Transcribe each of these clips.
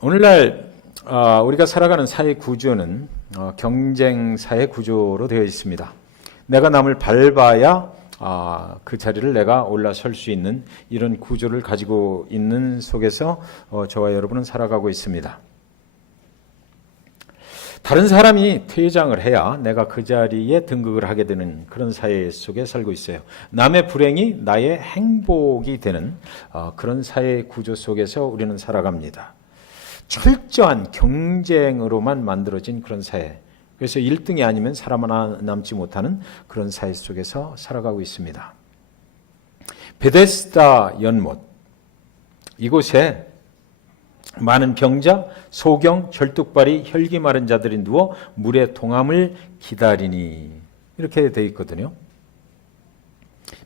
오늘날 우리가 살아가는 사회 구조는 경쟁 사회 구조로 되어 있습니다. 내가 남을 밟아야 그 자리를 내가 올라설 수 있는 이런 구조를 가지고 있는 속에서 저와 여러분은 살아가고 있습니다. 다른 사람이 퇴장을 해야 내가 그 자리에 등극을 하게 되는 그런 사회 속에 살고 있어요. 남의 불행이 나의 행복이 되는 그런 사회 구조 속에서 우리는 살아갑니다. 철저한 경쟁으로만 만들어진 그런 사회. 그래서 1등이 아니면 사람 하나 남지 못하는 그런 사회 속에서 살아가고 있습니다. 베데스다 연못. 이곳에 많은 병자, 소경, 절뚝발이, 혈기 마른 자들이 누워 물의 동함을 기다리니 이렇게 되어 있거든요.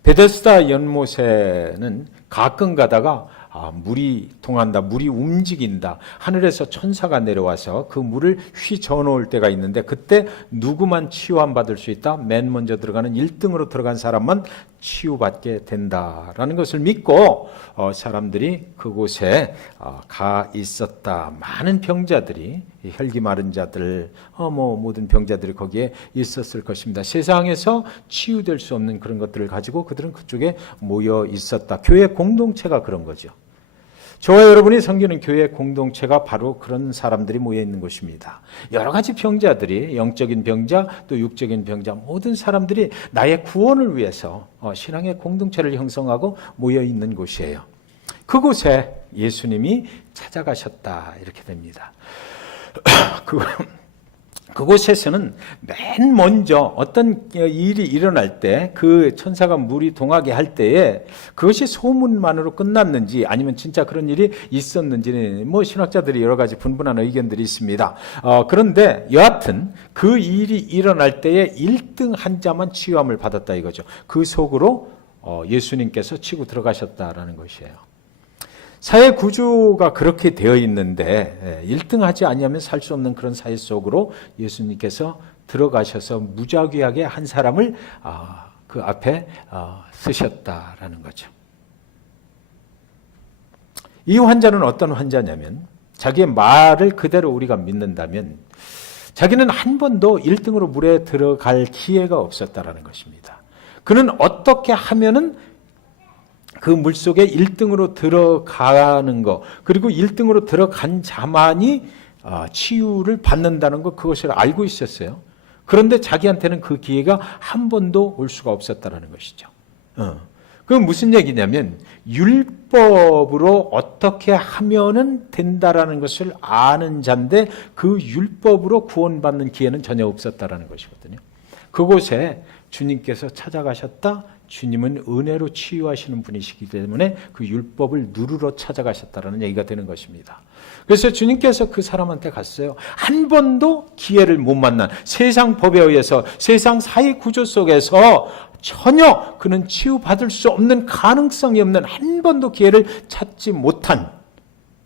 베데스다 연못에는 가끔 가다가 물이 통한다, 물이 움직인다, 하늘에서 천사가 내려와서 그 물을 휘저어 놓을 때가 있는데 그때 누구만 치유받을 수 있다? 맨 먼저 들어가는 1등으로 들어간 사람만 치유받게 된다라는 것을 믿고 사람들이 그곳에 가 있었다. 많은 병자들이, 혈기 마른 자들, 모든 병자들이 거기에 있었을 것입니다. 세상에서 치유될 수 없는 그런 것들을 가지고 그들은 그쪽에 모여 있었다. 교회 공동체가 그런 거죠. 저와 여러분이 섬기는 교회 공동체가 바로 그런 사람들이 모여 있는 곳입니다. 여러 가지 병자들이, 영적인 병자 또 육적인 병자, 모든 사람들이 나의 구원을 위해서 신앙의 공동체를 형성하고 모여 있는 곳이에요. 그곳에 예수님이 찾아가셨다 이렇게 됩니다. 그곳에서는 맨 먼저 어떤 일이 일어날 때 그 천사가 물이 동하게 할 때에 그것이 소문만으로 끝났는지 아니면 진짜 그런 일이 있었는지는 신학자들이 여러 가지 분분한 의견들이 있습니다. 그런데 여하튼 그 일이 일어날 때에 1등 한 자만 치유함을 받았다 이거죠. 그 속으로 예수님께서 치고 들어가셨다라는 것이에요. 사회 구조가 그렇게 되어 있는데 1등 하지 아니하면 살 수 없는 그런 사회 속으로 예수님께서 들어가셔서 무작위하게 한 사람을 그 앞에 쓰셨다라는 거죠. 이 환자는 어떤 환자냐면 자기의 말을 그대로 우리가 믿는다면 자기는 한 번도 1등으로 물에 들어갈 기회가 없었다라는 것입니다. 그는 어떻게 하면은 그 물속에 1등으로 들어가는 것, 그리고 1등으로 들어간 자만이 치유를 받는다는 것, 그것을 알고 있었어요. 그런데 자기한테는 그 기회가 한 번도 올 수가 없었다는 것이죠. 그건 무슨 얘기냐면 율법으로 어떻게 하면은 된다라는 것을 아는 자인데 그 율법으로 구원받는 기회는 전혀 없었다라는 것이거든요. 그곳에 주님께서 찾아가셨다. 주님은 은혜로 치유하시는 분이시기 때문에 그 율법을 누르러 찾아가셨다는 얘기가 되는 것입니다. 그래서 주님께서 그 사람한테 갔어요. 한 번도 기회를 못 만난, 세상 법에 의해서 세상 사회 구조 속에서 전혀 그는 치유받을 수 없는, 가능성이 없는, 한 번도 기회를 찾지 못한,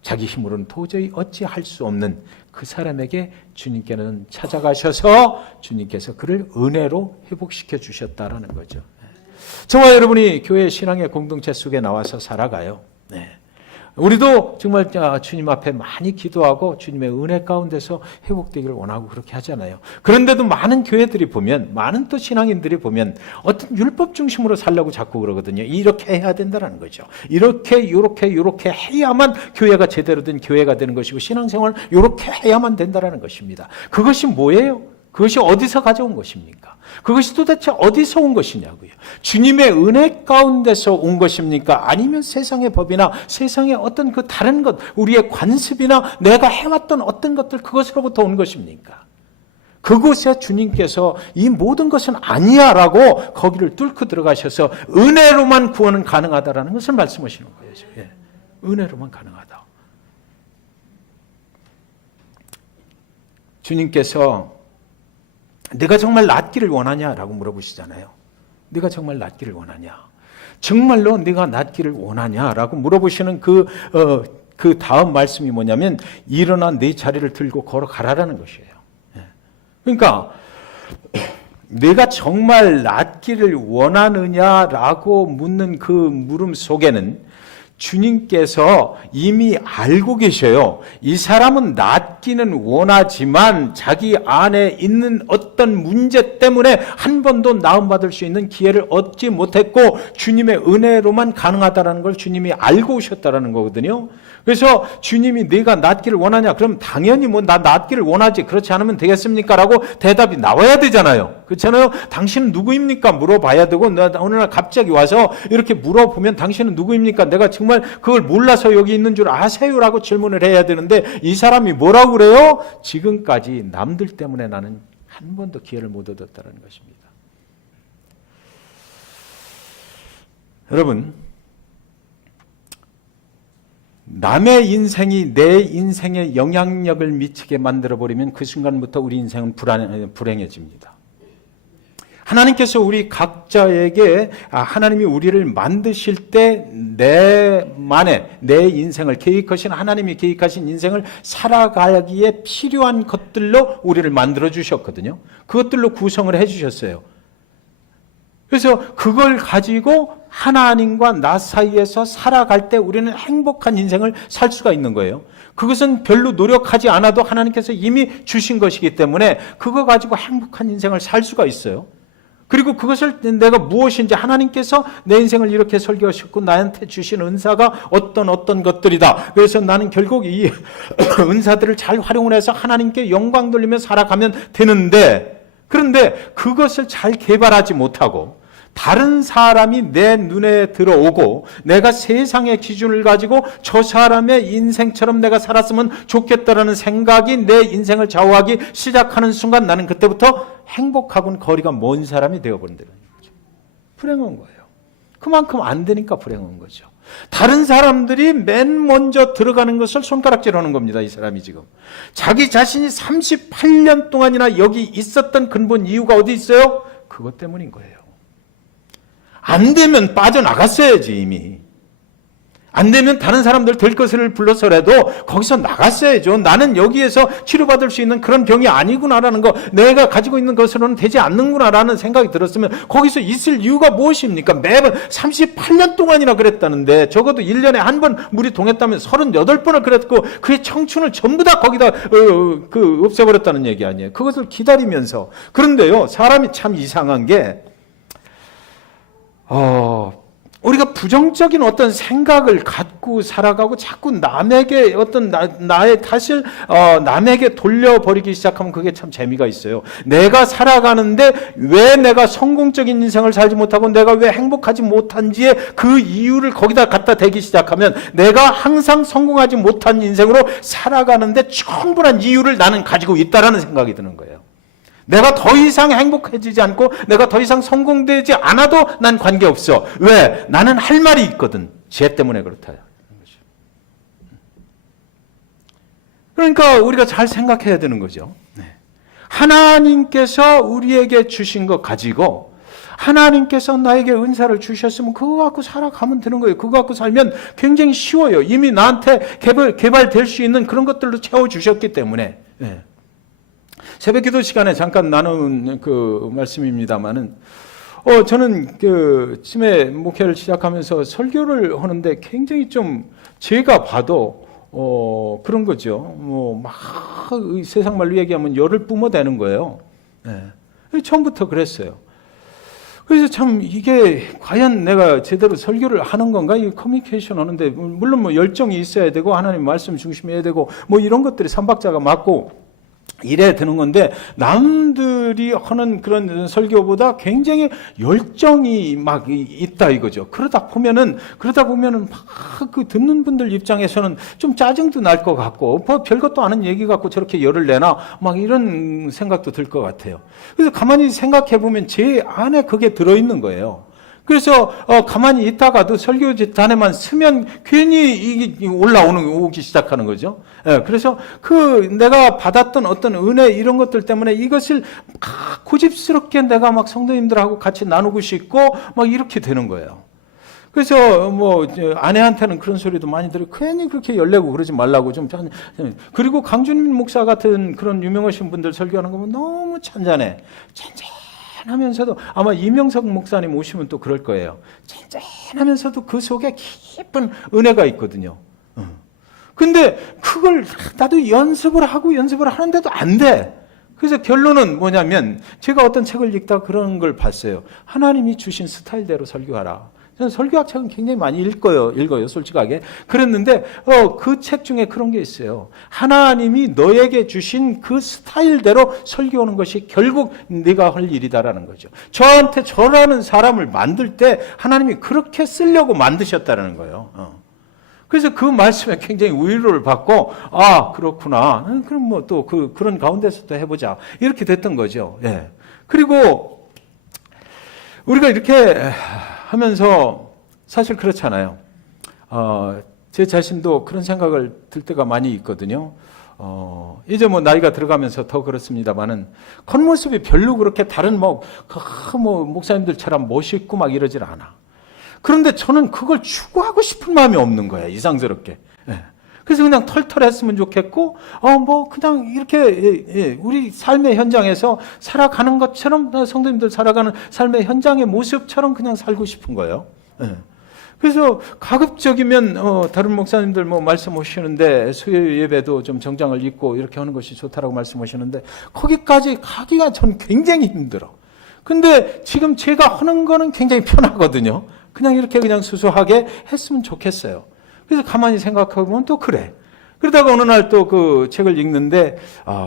자기 힘으로는 도저히 어찌할 수 없는 그 사람에게 주님께는 찾아가셔서 주님께서 그를 은혜로 회복시켜 주셨다라는 거죠. 저와 여러분이 교회 신앙의 공동체 속에 나와서 살아가요. 우리도 정말 주님 앞에 많이 기도하고 주님의 은혜 가운데서 회복되기를 원하고 그렇게 하잖아요. 그런데도 많은 교회들이 보면, 많은 또 신앙인들이 보면 어떤 율법 중심으로 살려고 자꾸 그러거든요. 이렇게 해야 된다는 거죠. 이렇게 해야만 교회가 제대로 된 교회가 되는 것이고 신앙생활 이렇게 해야만 된다는 것입니다. 그것이 뭐예요? 그것이 어디서 가져온 것입니까? 그것이 도대체 어디서 온 것이냐고요. 주님의 은혜 가운데서 온 것입니까? 아니면 세상의 법이나 세상의 어떤 그 다른 것, 우리의 관습이나 내가 해왔던 어떤 것들, 그것으로부터 온 것입니까? 그곳에 주님께서 이 모든 것은 아니야 라고 거기를 뚫고 들어가셔서 은혜로만 구원은 가능하다라는 것을 말씀하시는 거예요. 은혜로만 가능하다. 주님께서 네가 정말 낫기를 원하냐라고 물어보시잖아요. 네가 정말 낫기를 원하냐? 정말로 네가 낫기를 원하냐라고 물어보시는 그 다음 말씀이 뭐냐면 일어나 네 자리를 들고 걸어가라라는 것이에요. 그러니까 네가 정말 낫기를 원하느냐라고 묻는 그 물음 속에는 주님께서 이미 알고 계셔요. 이 사람은 낫기는 원하지만 자기 안에 있는 어떤 문제 때문에 한 번도 나음받을 수 있는 기회를 얻지 못했고 주님의 은혜로만 가능하다는 걸 주님이 알고 오셨다는 거거든요. 그래서 주님이 네가 낫기를 원하냐? 그럼 당연히 나 낫기를 원하지. 그렇지 않으면 되겠습니까? 라고 대답이 나와야 되잖아요. 그렇잖아요. 당신은 누구입니까? 물어봐야 되고 어느 날 갑자기 와서 이렇게 물어보면 당신은 누구입니까? 내가 정말 그걸 몰라서 여기 있는 줄 아세요? 라고 질문을 해야 되는데 이 사람이 뭐라고 그래요? 지금까지 남들 때문에 나는 한 번도 기회를 못 얻었다는 것입니다. 여러분, 남의 인생이 내 인생에 영향력을 미치게 만들어버리면 그 순간부터 우리 인생은 불행해집니다. 하나님께서 우리 각자에게 하나님이 우리를 만드실 때 내 인생을 계획하신 하나님이 계획하신 인생을 살아가기에 필요한 것들로 우리를 만들어 주셨거든요. 그것들로 구성을 해 주셨어요. 그래서 그걸 가지고 하나님과 나 사이에서 살아갈 때 우리는 행복한 인생을 살 수가 있는 거예요. 그것은 별로 노력하지 않아도 하나님께서 이미 주신 것이기 때문에 그거 가지고 행복한 인생을 살 수가 있어요. 그리고 그것을 내가 무엇인지 하나님께서 내 인생을 이렇게 설계하셨고 나한테 주신 은사가 어떤 것들이다. 그래서 나는 결국 이 은사들을 잘 활용을 해서 하나님께 영광 돌리며 살아가면 되는데, 그런데 그것을 잘 개발하지 못하고 다른 사람이 내 눈에 들어오고 내가 세상의 기준을 가지고 저 사람의 인생처럼 내가 살았으면 좋겠다라는 생각이 내 인생을 좌우하기 시작하는 순간 나는 그때부터 행복하고는 거리가 먼 사람이 되어버린다는 거죠. 불행한 거예요. 그만큼 안 되니까 불행한 거죠. 다른 사람들이 맨 먼저 들어가는 것을 손가락질하는 겁니다. 이 사람이 지금 자기 자신이 38년 동안이나 여기 있었던 근본 이유가 어디 있어요? 그것 때문인 거예요. 안 되면 빠져나갔어야지. 이미 안 되면 다른 사람들 될 것을 불러서라도 거기서 나갔어야죠. 나는 여기에서 치료받을 수 있는 그런 병이 아니구나라는 거, 내가 가지고 있는 것으로는 되지 않는구나라는 생각이 들었으면 거기서 있을 이유가 무엇입니까? 매번 38년 동안이나 그랬다는데 적어도 1년에 한 번 물이 동했다면 38번을 그랬고 그의 청춘을 전부 다 거기다 없애버렸다는 얘기 아니에요. 그것을 기다리면서. 그런데요, 사람이 참 이상한 게 우리가 부정적인 어떤 생각을 갖고 살아가고 자꾸 남에게 어떤 나의 탓을 남에게 돌려버리기 시작하면 그게 참 재미가 있어요. 내가 살아가는데 왜 내가 성공적인 인생을 살지 못하고 내가 왜 행복하지 못한지의 그 이유를 거기다 갖다 대기 시작하면 내가 항상 성공하지 못한 인생으로 살아가는데 충분한 이유를 나는 가지고 있다라는 생각이 드는 거예요. 내가 더 이상 행복해지지 않고 내가 더 이상 성공되지 않아도 난 관계없어. 왜? 나는 할 말이 있거든. 쟤 때문에 그렇다. 그러니까 우리가 잘 생각해야 되는 거죠. 하나님께서 우리에게 주신 것 가지고 하나님께서 나에게 은사를 주셨으면 그거 갖고 살아가면 되는 거예요. 그거 갖고 살면 굉장히 쉬워요. 이미 나한테 개발될 수 있는 그런 것들로 채워주셨기 때문에. 새벽 기도 시간에 잠깐 나눈 그 말씀입니다만은, 저는 치매 목회를 시작하면서 설교를 하는데 굉장히 좀 제가 봐도, 그런 거죠. 막 세상 말로 얘기하면 열을 뿜어대는 거예요. 처음부터 그랬어요. 그래서 참 이게 과연 내가 제대로 설교를 하는 건가? 이 커뮤니케이션 하는데, 물론 뭐 열정이 있어야 되고, 하나님 말씀 중심해야 되고, 뭐 이런 것들이 삼박자가 맞고, 이래 드는 건데 남들이 하는 그런 설교보다 굉장히 열정이 막 있다 이거죠. 그러다 보면은 막 그 듣는 분들 입장에서는 좀 짜증도 날 것 같고 뭐 별것도 아닌 얘기 갖고 저렇게 열을 내나 막 이런 생각도 들 것 같아요. 그래서 가만히 생각해 보면 제 안에 그게 들어 있는 거예요. 그래서 가만히 있다가도 설교단에만 서면 괜히 이게 오기 시작하는 거죠. 그래서 내가 받았던 어떤 은혜 이런 것들 때문에 이것을 고집스럽게 내가 막 성도님들하고 같이 나누고 싶고 막 이렇게 되는 거예요. 그래서 뭐 아내한테는 그런 소리도 많이 들어요. 괜히 그렇게 열내고 그러지 말라고 좀. 그리고 강준민 목사 같은 그런 유명하신 분들 설교하는 거 보면 너무 찬잔해. 짠짠하면서도 아마 이명석 목사님 오시면 또 그럴 거예요. 짠짠하면서도 그 속에 깊은 은혜가 있거든요. 근데 그걸 나도 연습을 하는데도 안 돼. 그래서 결론은 뭐냐면 제가 어떤 책을 읽다가 그런 걸 봤어요. 하나님이 주신 스타일대로 설교하라. 저는 설교학 책은 굉장히 많이 읽어요, 솔직하게. 그랬는데, 그 책 중에 그런 게 있어요. 하나님이 너에게 주신 그 스타일대로 설교하는 것이 결국 네가 할 일이다라는 거죠. 저라는 사람을 만들 때 하나님이 그렇게 쓰려고 만드셨다는 거예요. 그래서 그 말씀에 굉장히 위로를 받고, 아, 그렇구나. 그럼 뭐 또 그런 가운데서 또 해보자. 이렇게 됐던 거죠. 예. 그리고 우리가 이렇게 하면서 사실 그렇잖아요. 제 자신도 그런 생각을 들 때가 많이 있거든요. 이제 뭐 나이가 들어가면서 더 그렇습니다만은 겉모습이 별로 그렇게 다른 목사님들처럼 멋있고 막 이러질 않아. 그런데 저는 그걸 추구하고 싶은 마음이 없는 거예요. 이상스럽게. 예. 그래서 그냥 털털했으면 좋겠고, 그냥 이렇게, 우리 삶의 현장에서 살아가는 것처럼, 성도님들 살아가는 삶의 현장의 모습처럼 그냥 살고 싶은 거예요. 예. 그래서 가급적이면, 다른 목사님들 말씀 하시는데, 수요 예배도 좀 정장을 입고 이렇게 하는 것이 좋다라고 말씀하시는데, 거기까지 가기가 전 굉장히 힘들어. 근데 지금 제가 하는 거는 굉장히 편하거든요. 그냥 이렇게 그냥 수수하게 했으면 좋겠어요. 그래서 가만히 생각해보면 또 그래. 그러다가 어느 날 또 그 책을 읽는데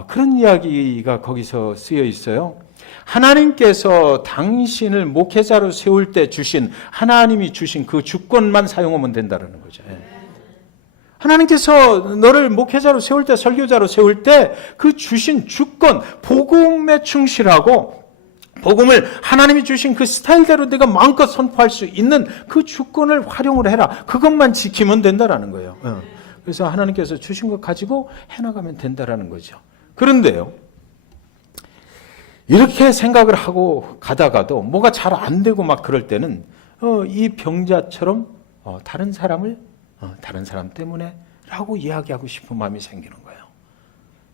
그런 이야기가 거기서 쓰여 있어요. 하나님께서 당신을 목회자로 세울 때 하나님이 주신 그 주권만 사용하면 된다는 거죠. 하나님께서 너를 목회자로 세울 때, 설교자로 세울 때 그 주신 주권, 복음에 충실하고 복음을 하나님이 주신 그 스타일대로 내가 마음껏 선포할 수 있는 그 주권을 활용을 해라. 그것만 지키면 된다라는 거예요. 그래서 하나님께서 주신 것 가지고 해나가면 된다라는 거죠. 그런데요, 이렇게 생각을 하고 가다가도 뭐가 잘 안 되고 막 그럴 때는 이 병자처럼 다른 사람 때문에 라고 이야기하고 싶은 마음이 생기는 거예요.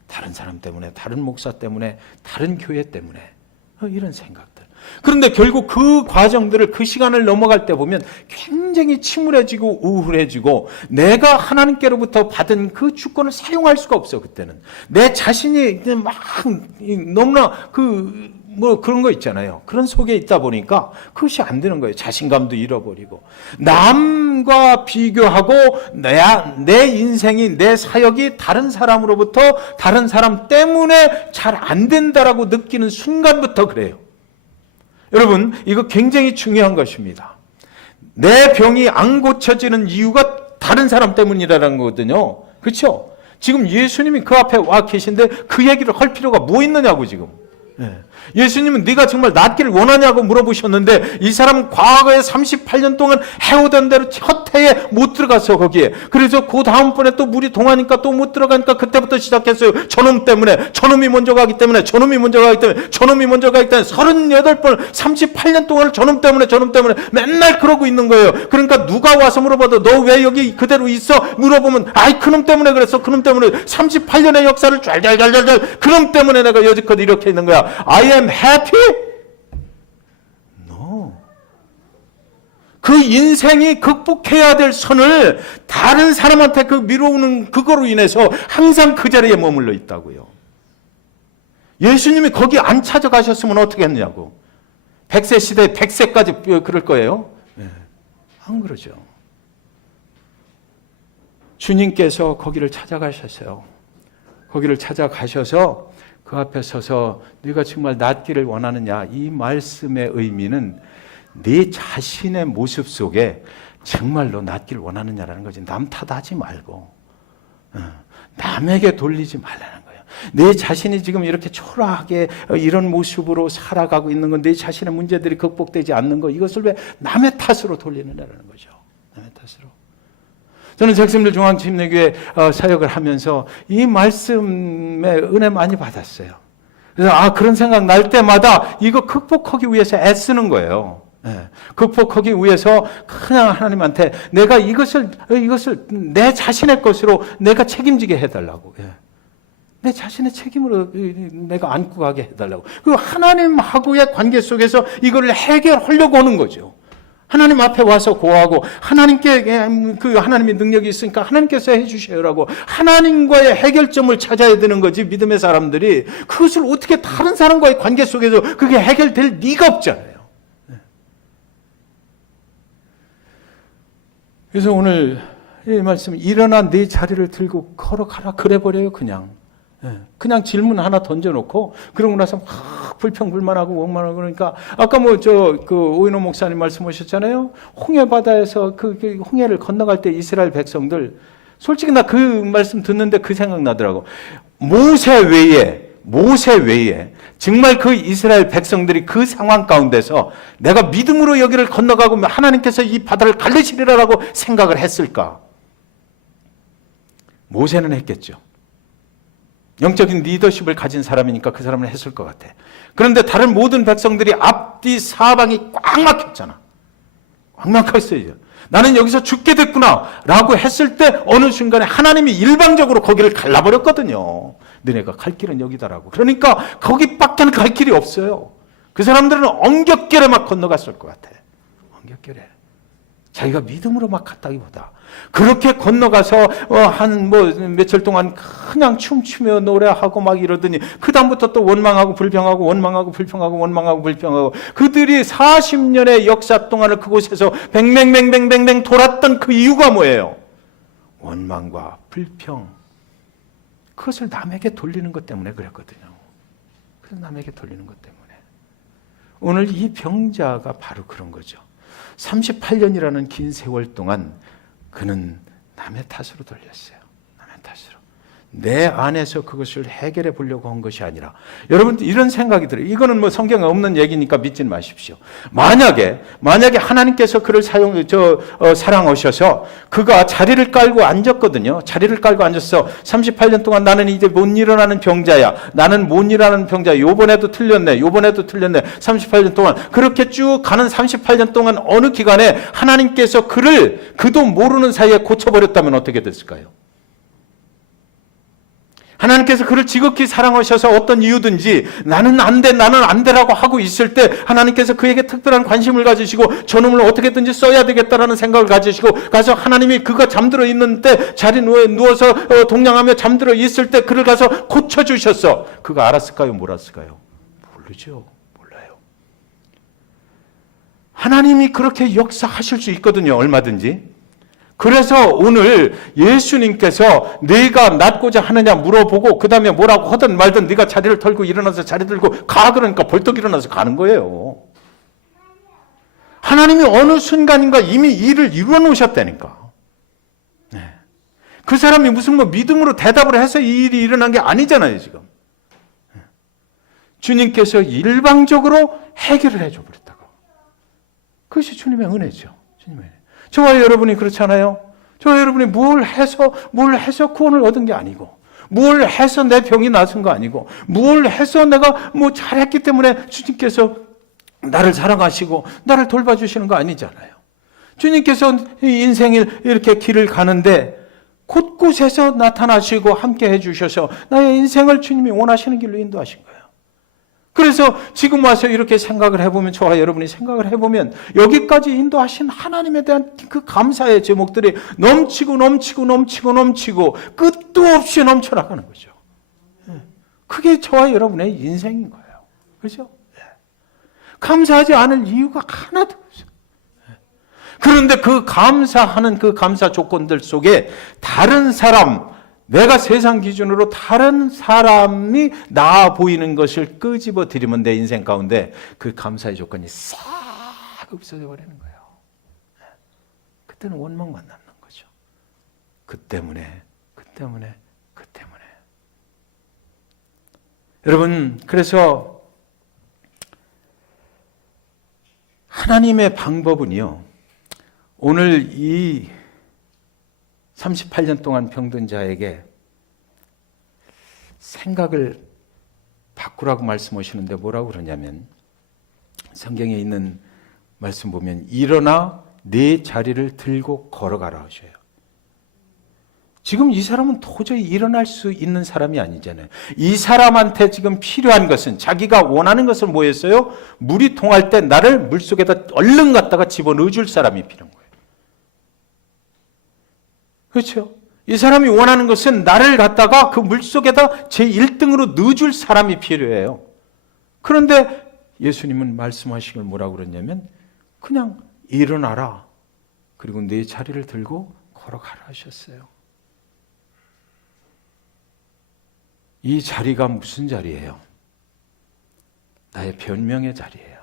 다른 사람 때문에, 다른 목사 때문에, 다른 교회 때문에 이런 생각들. 그런데 결국 그 과정들을, 그 시간을 넘어갈 때 보면 굉장히 침울해지고 우울해지고 내가 하나님께로부터 받은 그 주권을 사용할 수가 없어. 그때는 내 자신이 막 너무나 그런 거 있잖아요. 그런 속에 있다 보니까 그것이 안 되는 거예요. 자신감도 잃어버리고 남과 비교하고 내 인생이, 내 사역이 다른 사람으로부터, 다른 사람 때문에 잘 안 된다라고 느끼는 순간부터 그래요. 여러분, 이거 굉장히 중요한 것입니다. 내 병이 안 고쳐지는 이유가 다른 사람 때문이라는 거거든요. 그렇죠? 지금 예수님이 그 앞에 와 계신데 그 얘기를 할 필요가 뭐 있느냐고 지금. 예수님은 네가 정말 낫기를 원하냐고 물어보셨는데 이 사람은 과거에 38년 동안 해오던 대로 혀태에 못 들어갔어 거기에. 그래서 그 다음번에 또 물이 동하니까 또 못 들어가니까 그때부터 시작했어요. 저놈 때문에, 저놈이 먼저 가기 때문에, 저놈이 먼저 가기 때문에, 저놈이 먼저 가기 때문에 38번 38년 동안 저놈 때문에 맨날 그러고 있는 거예요. 그러니까 누가 와서 물어봐도 너 왜 여기 그대로 있어? 물어보면 아이 그놈 때문에 그랬어. 그놈 때문에 38년의 역사를 잘 그놈 때문에 내가 여지껏 이렇게 있는 거야. I am happy? No. 그 인생이 극복해야 될 선을 다른 사람한테 미뤄오는 그거로 인해서 항상 그 자리에 머물러 있다고요. 예수님이 거기 안 찾아가셨으면 어떻게 했냐고. 100세 시대에 100세까지 그럴 거예요. 안 그러죠. 주님께서 거기를 찾아가셨어요. 거기를 찾아가셔서 그 앞에 서서 네가 정말 낫기를 원하느냐, 이 말씀의 의미는 네 자신의 모습 속에 정말로 낫기를 원하느냐라는 거지. 남 탓하지 말고 남에게 돌리지 말라는 거예요. 내 자신이 지금 이렇게 초라하게 이런 모습으로 살아가고 있는 건 내 자신의 문제들이 극복되지 않는 거, 이것을 왜 남의 탓으로 돌리느냐라는 거죠. 남의 탓으로. 저는 잭슨빌 중앙침례교회 사역을 하면서 이 말씀의 은혜 많이 받았어요. 그래서 그런 생각 날 때마다 이거 극복하기 위해서 애쓰는 거예요. 극복하기 위해서 그냥 하나님한테 내가 이것을 내 자신의 것으로 내가 책임지게 해달라고. 내 자신의 책임으로 내가 안고 가게 해달라고. 그 하나님하고의 관계 속에서 이거를 해결하려고 하는 거죠. 하나님 앞에 와서 고하고 하나님께 그 하나님의 능력이 있으니까 하나님께서 해주셔요라고 하나님과의 해결점을 찾아야 되는 거지. 믿음의 사람들이 그것을 어떻게 다른 사람과의 관계 속에서 그게 해결될 리가 없잖아요. 그래서 오늘 이 말씀, 일어나 네 자리를 들고 걸어가라 그래버려요. 그냥 질문 하나 던져놓고 그러고 나서 막 불평불만하고 원만하고. 그러니까 아까 오인호 목사님 말씀하셨잖아요. 홍해 바다에서 그 홍해를 건너갈 때 이스라엘 백성들, 솔직히 나 그 말씀 듣는데 그 생각 나더라고. 모세 외에 정말 그 이스라엘 백성들이 그 상황 가운데서 내가 믿음으로 여기를 건너가고 하나님께서 이 바다를 갈리시리라고 생각을 했을까? 모세는 했겠죠. 영적인 리더십을 가진 사람이니까 그 사람은 했을 것 같아. 그런데 다른 모든 백성들이 앞뒤 사방이 꽉 막혔잖아. 꽉 막혔어요. 나는 여기서 죽게 됐구나 라고 했을 때 어느 순간에 하나님이 일방적으로 거기를 갈라버렸거든요. 너네가 갈 길은 여기다라고. 그러니까 거기밖에 갈 길이 없어요. 그 사람들은 엉겹결에 막 건너갔을 것 같아. 엉겹결에. 자기가 믿음으로 막 갔다기보다 그렇게 건너가서 며칠 동안 그냥 춤추며 노래하고 막 이러더니 그 다음부터 또 원망하고 불평하고 그들이 40년의 역사 동안을 그곳에서 뱅뱅뱅뱅뱅뱅 돌았던 그 이유가 뭐예요? 원망과 불평. 그것을 남에게 돌리는 것 때문에 그랬거든요. 그래서 남에게 돌리는 것 때문에. 오늘 이 병자가 바로 그런 거죠. 38년이라는 긴 세월 동안 그는 남의 탓으로 돌렸어요. 남의 탓으로. 내 안에서 그것을 해결해 보려고 한 것이 아니라, 여러분 이런 생각이 들어요. 이거는 성경에 없는 얘기니까 믿지는 마십시오. 만약에 하나님께서 그를 사랑하셔서 그가 자리를 깔고 앉았거든요. 자리를 깔고 앉았어. 38년 동안 나는 이제 못 일어나는 병자야. 나는 못 일어나는 병자야. 요번에도 틀렸네. 38년 동안 그렇게 쭉 가는 38년 동안 어느 기간에 하나님께서 그를 그도 모르는 사이에 고쳐버렸다면 어떻게 됐을까요? 하나님께서 그를 지극히 사랑하셔서 어떤 이유든지 나는 안 돼라고 하고 있을 때 하나님께서 그에게 특별한 관심을 가지시고 저놈을 어떻게든지 써야 되겠다라는 생각을 가지시고 가서 하나님이 그가 잠들어 있는 때 자리 누워서 동냥하며 잠들어 있을 때 그를 가서 고쳐주셨어. 그가 알았을까요? 몰랐을까요? 모르죠. 몰라요. 하나님이 그렇게 역사하실 수 있거든요. 얼마든지. 그래서 오늘 예수님께서 네가 낫고자 하느냐 물어보고 그 다음에 뭐라고 하든 말든 네가 자리를 털고 일어나서 자리 들고 가 그러니까 벌떡 일어나서 가는 거예요. 하나님이 어느 순간인가 이미 일을 이루어 놓으셨다니까. 네. 그 사람이 무슨 믿음으로 대답을 해서 이 일이 일어난 게 아니잖아요 지금. 주님께서 일방적으로 해결을 해줘 버렸다고. 그것이 주님의 은혜죠. 주님의 은혜. 저와 여러분이 그렇잖아요. 저와 여러분이 뭘 해서 구원을 얻은 게 아니고, 뭘 해서 내 병이 나은 거 아니고, 뭘 해서 내가 잘했기 때문에 주님께서 나를 사랑하시고 나를 돌봐주시는 거 아니잖아요. 주님께서 인생을 이렇게 길을 가는데 곳곳에서 나타나시고 함께 해주셔서 나의 인생을 주님이 원하시는 길로 인도하신 거예요. 그래서 지금 와서 이렇게 생각을 해보면, 저와 여러분이 생각을 해보면 여기까지 인도하신 하나님에 대한 그 감사의 제목들이 넘치고 끝도 없이 넘쳐나가는 거죠. 그게 저와 여러분의 인생인 거예요. 그렇죠? 감사하지 않을 이유가 하나도 없어요. 그런데 그 감사하는 그 감사 조건들 속에 다른 사람, 내가 세상 기준으로 다른 사람이 나아 보이는 것을 끄집어 드리면 내 인생 가운데 그 감사의 조건이 싹 없어져 버리는 거예요. 그때는 원망만 남는 거죠. 그 때문에. 여러분, 그래서 하나님의 방법은요, 오늘 이 38년 동안 병든 자에게 생각을 바꾸라고 말씀하시는데 뭐라고 그러냐면, 성경에 있는 말씀 보면 일어나 네 자리를 들고 걸어가라 하셔요. 지금 이 사람은 도저히 일어날 수 있는 사람이 아니잖아요. 이 사람한테 지금 필요한 것은 자기가 원하는 것은 뭐였어요? 물이 통할 때 나를 물속에다 얼른 갖다가 집어넣어 줄 사람이 필요한 거예요. 그렇죠? 이 사람이 원하는 것은 나를 갖다가 그 물속에다 제 1등으로 넣어줄 사람이 필요해요. 그런데 예수님은 말씀하시길 뭐라고 그랬냐면 그냥 일어나라. 그리고 내 자리를 들고 걸어가라 하셨어요. 이 자리가 무슨 자리예요? 나의 변명의 자리예요.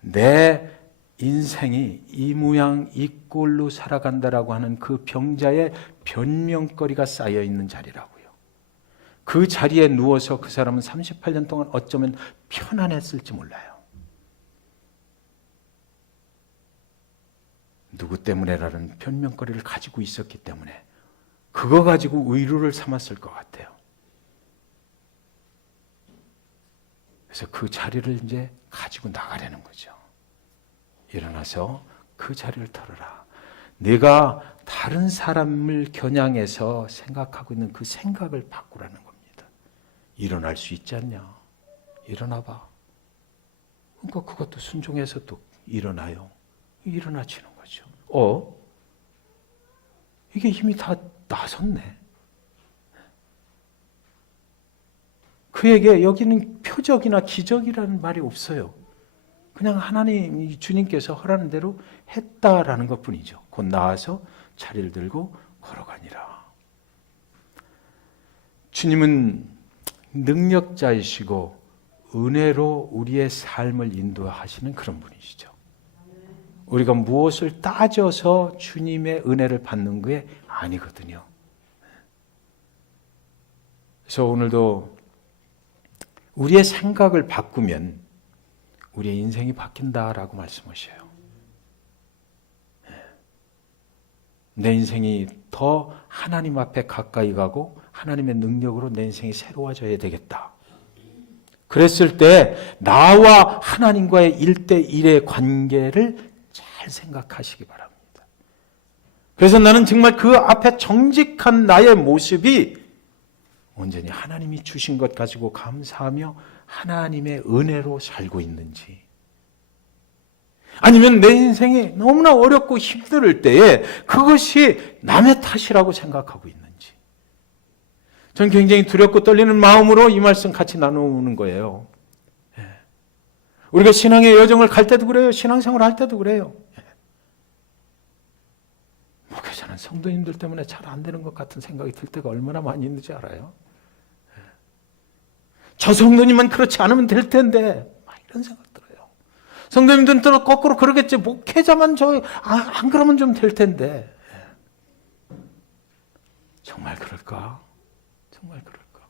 내 인생이 이 모양 이 꼴로 살아간다라고 하는 그 병자의 변명거리가 쌓여 있는 자리라고요. 그 자리에 누워서 그 사람은 38년 동안 어쩌면 편안했을지 몰라요. 누구 때문에라는 변명거리를 가지고 있었기 때문에 그거 가지고 의로를 삼았을 것 같아요. 그래서 그 자리를 이제 가지고 나가려는 거죠. 일어나서 그 자리를 털어라. 내가 다른 사람을 겨냥해서 생각하고 있는 그 생각을 바꾸라는 겁니다. 일어날 수 있지 않냐? 일어나봐. 그러니까 그것도 순종해서 또 일어나요. 일어나지는 거죠. 이게 힘이 다 나섰네. 그에게 여기는 표적이나 기적이라는 말이 없어요. 그냥 하나님, 주님께서 허락하는 대로 했다라는 것뿐이죠. 곧 나와서 자리를 들고 걸어가니라. 주님은 능력자이시고 은혜로 우리의 삶을 인도하시는 그런 분이시죠. 우리가 무엇을 따져서 주님의 은혜를 받는 게 아니거든요. 그래서 오늘도 우리의 생각을 바꾸면 우리의 인생이 바뀐다라고 말씀하셔요. 내 인생이 더 하나님 앞에 가까이 가고 하나님의 능력으로 내 인생이 새로워져야 되겠다. 그랬을 때 나와 하나님과의 1대1의 관계를 잘 생각하시기 바랍니다. 그래서 나는 정말 그 앞에 정직한 나의 모습이 온전히 하나님이 주신 것 가지고 감사하며 하나님의 은혜로 살고 있는지, 아니면 내 인생이 너무나 어렵고 힘들 때에 그것이 남의 탓이라고 생각하고 있는지. 전 굉장히 두렵고 떨리는 마음으로 이 말씀 같이 나누는 거예요. 우리가 신앙의 여정을 갈 때도 그래요. 신앙생활 할 때도 그래요. 목회자는 성도님들 때문에 잘 안 되는 것 같은 생각이 들 때가 얼마나 많이 있는지 알아요? 저 성도님만 그렇지 않으면 될 텐데, 이런 생각 들어요. 성도님들은 또 거꾸로 그러겠지. 목회자만 안 그러면 좀 될 텐데. 정말 그럴까? 정말 그럴까?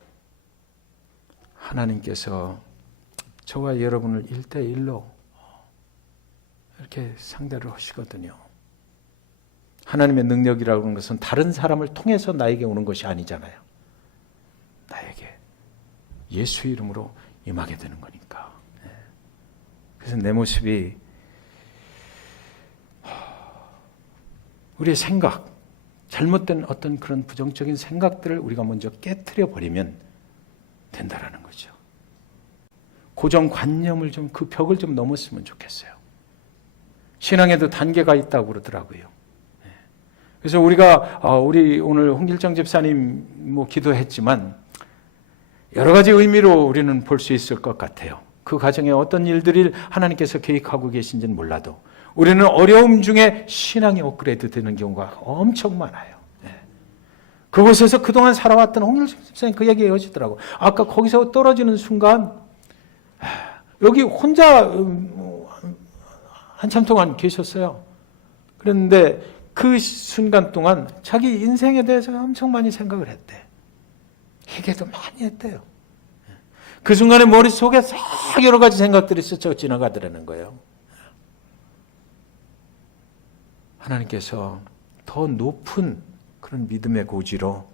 하나님께서 저와 여러분을 1대1로 이렇게 상대를 하시거든요. 하나님의 능력이라고 하는 것은 다른 사람을 통해서 나에게 오는 것이 아니잖아요. 나에게 예수 이름으로 임하게 되는 거니까. 그래서 내 모습이 우리의 생각, 잘못된 어떤 그런 부정적인 생각들을 우리가 먼저 깨트려 버리면 된다라는 거죠. 고정관념을 좀, 그 벽을 좀 넘었으면 좋겠어요. 신앙에도 단계가 있다고 그러더라고요. 그래서 우리 오늘 홍길정 집사님 기도했지만 여러 가지 의미로 우리는 볼 수 있을 것 같아요. 그 과정에 어떤 일들을 하나님께서 계획하고 계신지는 몰라도 우리는 어려움 중에 신앙이 업그레이드 되는 경우가 엄청 많아요. 그곳에서 그동안 살아왔던 홍길정 집사님 그 얘기 이어지더라고. 아까 거기서 떨어지는 순간 여기 혼자 한참 동안 계셨어요. 그런데 그 순간 동안 자기 인생에 대해서 엄청 많이 생각을 했대. 회개도 많이 했대요. 그 순간에 머릿속에 싹 여러 가지 생각들이 스쳐 지나가더라는 거예요. 하나님께서 더 높은 그런 믿음의 고지로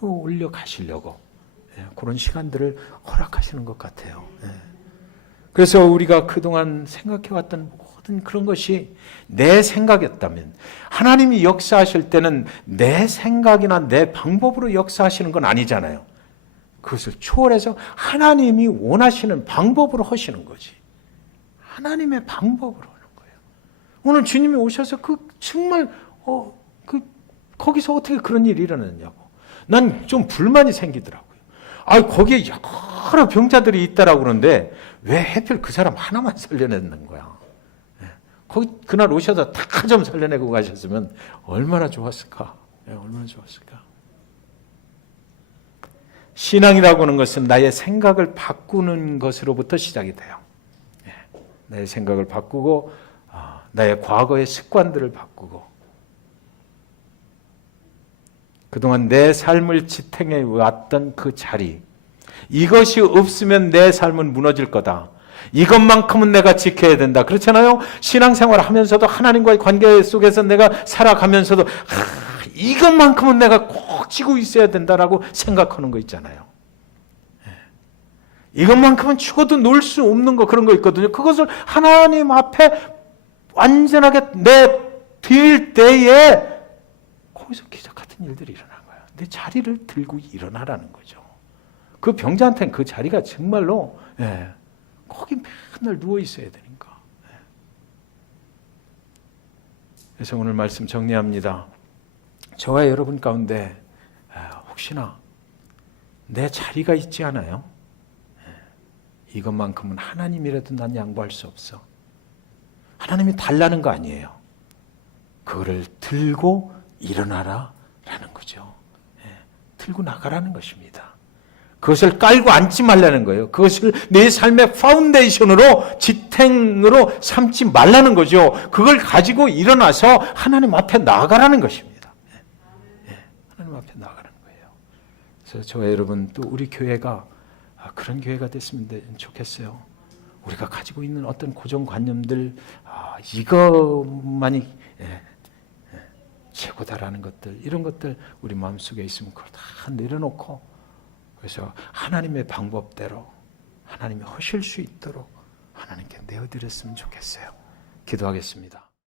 올려가시려고 그런 시간들을 허락하시는 것 같아요. 그래서 우리가 그동안 생각해왔던 모든 하는 그런 것이 내 생각이었다면, 하나님이 역사하실 때는 내 생각이나 내 방법으로 역사하시는 건 아니잖아요. 그것을 초월해서 하나님이 원하시는 방법으로 하시는 거지. 하나님의 방법으로 하는 거예요. 오늘 주님이 오셔서 정말 거기서 어떻게 그런 일이 일어났냐고. 난 좀 불만이 생기더라고요. 거기에 여러 병자들이 있다라고 그러는데 왜 하필 그 사람 하나만 살려내는 거야. 거기 그날 오셔서 다 좀 살려내고 가셨으면 얼마나 좋았을까. 얼마나 좋았을까. 신앙이라고 하는 것은 나의 생각을 바꾸는 것으로부터 시작이 돼요. 나의 생각을 바꾸고 나의 과거의 습관들을 바꾸고 그동안 내 삶을 지탱해 왔던 그 자리, 이것이 없으면 내 삶은 무너질 거다. 이것만큼은 내가 지켜야 된다. 그렇잖아요. 신앙생활을 하면서도 하나님과의 관계 속에서 내가 살아가면서도 이것만큼은 내가 꼭 지고 있어야 된다라고 생각하는 거 있잖아요. 이것만큼은 죽어도 놓을 수 없는 거, 그런 거 있거든요. 그것을 하나님 앞에 완전하게 내드릴 때에 거기서 기적 같은 일들이 일어난 거야. 내 자리를 들고 일어나라는 거죠. 그 병자한테는 그 자리가 정말로 거기 맨날 누워 있어야 되니까. 그래서 오늘 말씀 정리합니다. 저와 여러분 가운데 혹시나 내 자리가 있지 않아요? 이것만큼은 하나님이라도 난 양보할 수 없어. 하나님이 달라는 거 아니에요. 그거를 들고 일어나라 라는 거죠. 들고 나가라는 것입니다. 그것을 깔고 앉지 말라는 거예요. 그것을 내 삶의 파운데이션으로, 지탱으로 삼지 말라는 거죠. 그걸 가지고 일어나서 하나님 앞에 나아가라는 것입니다. 하나님 앞에 나아가는 거예요. 그래서 저와 여러분, 또 우리 교회가 그런 교회가 됐으면 좋겠어요. 우리가 가지고 있는 어떤 고정관념들, 이것만이 최고다라는 것들, 이런 것들 우리 마음속에 있으면 그걸 다 내려놓고, 그래서 하나님의 방법대로 하나님이 하실 수 있도록 하나님께 내어드렸으면 좋겠어요. 기도하겠습니다.